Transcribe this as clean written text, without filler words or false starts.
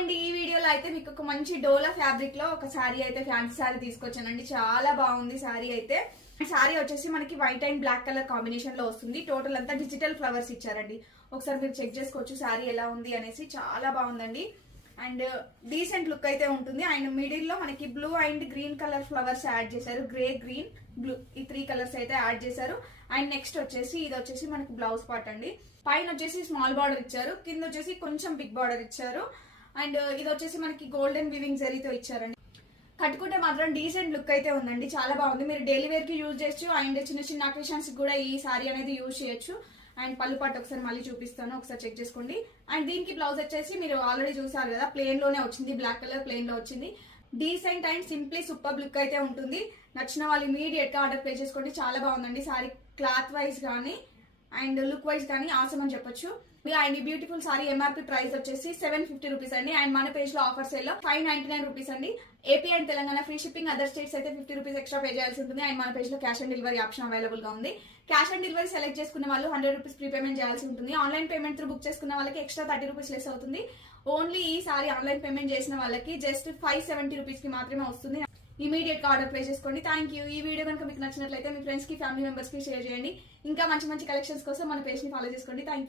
And ఈ వీడియోలో అయితే మీకు ఒక మంచి డోలా ఫ్యాబ్రిక్ లో ఒక శారీ అయితే ఫ్యాన్సీ శారీ తీసుకొచ్చానండి. చాలా బాగుంది శారీ అయితే. శారీ వచ్చేసి మనకి white and black colour combination లో వస్తుంది. టోటల్ అంతా డిజిటల్ ఫ్లవర్స్ ఇచ్చారండి. ఒకసారి మీరు చెక్ చేసుకోవచ్చు శారీ ఎలా ఉంది అనేసి. చాలా బాగుందండి అండ్ డీసెంట్ లుక్ అయితే ఉంటుంది. అండ్ మిడిల్ లో మనకి blue and green colour flowers add చేశారు. గ్రే, గ్రీన్, బ్లూ ఈ 3 కలర్స్ అయితే యాడ్ చేశారు. అండ్ నెక్స్ట్ వచ్చేసి ఇది వచ్చేసి మనకి బ్లౌజ్ పార్ట్ అండి. పైన వచ్చేసి స్మాల్ బార్డర్ ఇచ్చారు, కింద వచ్చేసి కొంచెం బిగ్ బార్డర్ ఇచ్చారు. అండ్ ఇది వచ్చేసి మనకి గోల్డెన్ వివింగ్ జరీతో ఇచ్చారండి. కట్టుకుంటే మాత్రం డీసెంట్ లుక్ అయితే ఉందండి. చాలా బాగుంది. మీరు డైలీ వేర్ కి యూజ్ చేయొచ్చు అండ్ చిన్న చిన్న అకేషన్స్ కూడా ఈ సారీ అనేది యూజ్ చేయొచ్చు. అండ్ పళ్ళు పాటు ఒకసారి మళ్ళీ చూపిస్తాను, ఒకసారి చెక్ చేసుకోండి. అండ్ దీనికి బ్లౌజ్ వచ్చేసి మీరు ఆల్రెడీ చూసారు కదా, ప్లెయిన్ లోనే వచ్చింది. బ్లాక్ కలర్ ప్లెయిన్ లో వచ్చింది. Decent and simply super look అయితే ఉంటుంది. నచ్చిన వాళ్ళు ఇమీడియట్ గా ఆర్డర్ ప్లేస్ చేసుకోండి. చాలా బాగుందండి సారీ. క్లాత్ వైజ్ కానీ అండ్ లుక్ వైజ్ కానీ ఆసమ్ అని చెప్పొచ్చు. అండ్ ఈ బ్యూటిఫుల్ సారీ ఎంఆర్పీ ప్రైస్ వచ్చేసి 750 రూపీస్ అండి. అండ్ మన పేజ్ లో ఆఫర్ సేల్ లో 599 రూపీస్ అండి. AP and Telangana free shipping, other states అయితే 50 రూపీస్ ఎక్స్ట్రా పే చేయాల్సి ఉంటుంది. అండ్ మన పేజ్ లో cash on delivery option available గా ఉంది. క్యాష్ ఆన్ డెలివరీ సెలెక్ట్ చేసుకున్న వాళ్ళు 100 రూపీస్ ప్రీపేమెంట్ చేయాల్సి ఉంటుంది. ఆన్లైన్ పేమెంట్ త్రూ బుక్ చేసుకున్న వాళ్ళకి ఎక్స్ట్రా 30 రూపీస్ లెస్ అవుతుంది. ఓన్లీ ఈ సారీ ఆన్లైన్ పేమెంట్ చేసిన వాళ్ళకి జస్ట్ 570 రూపీస్ కి మాత్రమే వస్తుంది. ఇమీడియట్ గా ఆర్డర్ ప్లేస్ చేసుకోండి. Thank you. ఈ వీడియో కనుక మీకు నచ్చినట్లయితే మీ ఫ్రెండ్స్ కి, ఫ్యామిలీ మెంబర్స్ కి షేర్ చేయండి. ఇంకా మంచి మంచి కలెక్షన్స్ కోసం మన పేజ్ ని ఫాలో చేసుకోండి. Thank you.